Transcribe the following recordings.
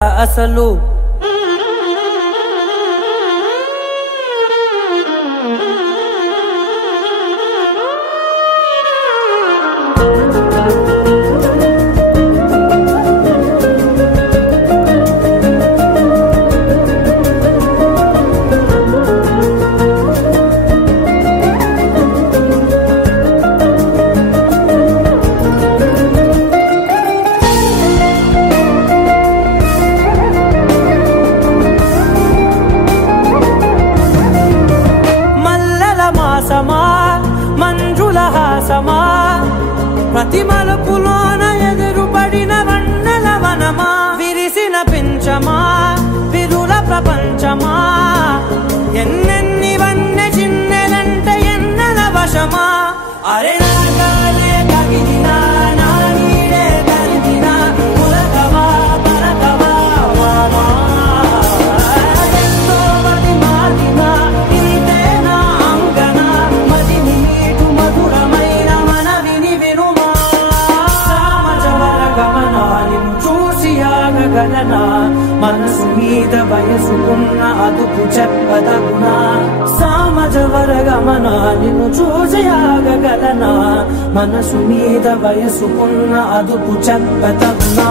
అసలు మంజుల హాసమా ప్రతి మలుపులోన ఎదురుపడిన వన్నెల వనమా విరిసిన పించమా విరుల ప్రపంచమా ఎన్నెన్ని వన్నె చిన్నెలంటే ఎన్నెల వశమా అరే నాగాలే కగిలినా నా నీడే కలిగినా ఉలకవా పలకవా వామా ఎంతో మది మారినా ఇంతే నా అంగన మదిని నీటు మధురమైన మనవిని వినుమా సామజవర గమనాన్ని చూసి ఆగగలనా మనసు మీద వయసుకున్న అదుపు చెప్పదగునా సామజవర గమనాన్ని చూసి ఆగగలనా మనసు మీద వయసుకున్న అదుపు చెప్పదగునా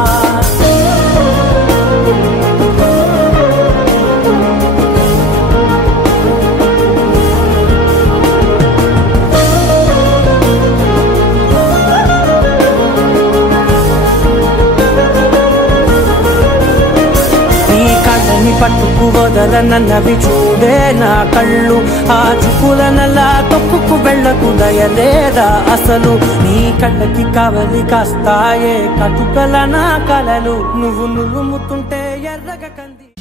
పట్టుకు వదలనన్నవి చూడే నా కళ్ళు ఆ చూపులనలా తొక్కుకు వెళ్ళకు దయలేదా అసలు నీ కళ్ళకి కవలి కాస్తాయే కటుకల నా కలలు నువ్వు నులుముతుంటే ఎర్రగ కంది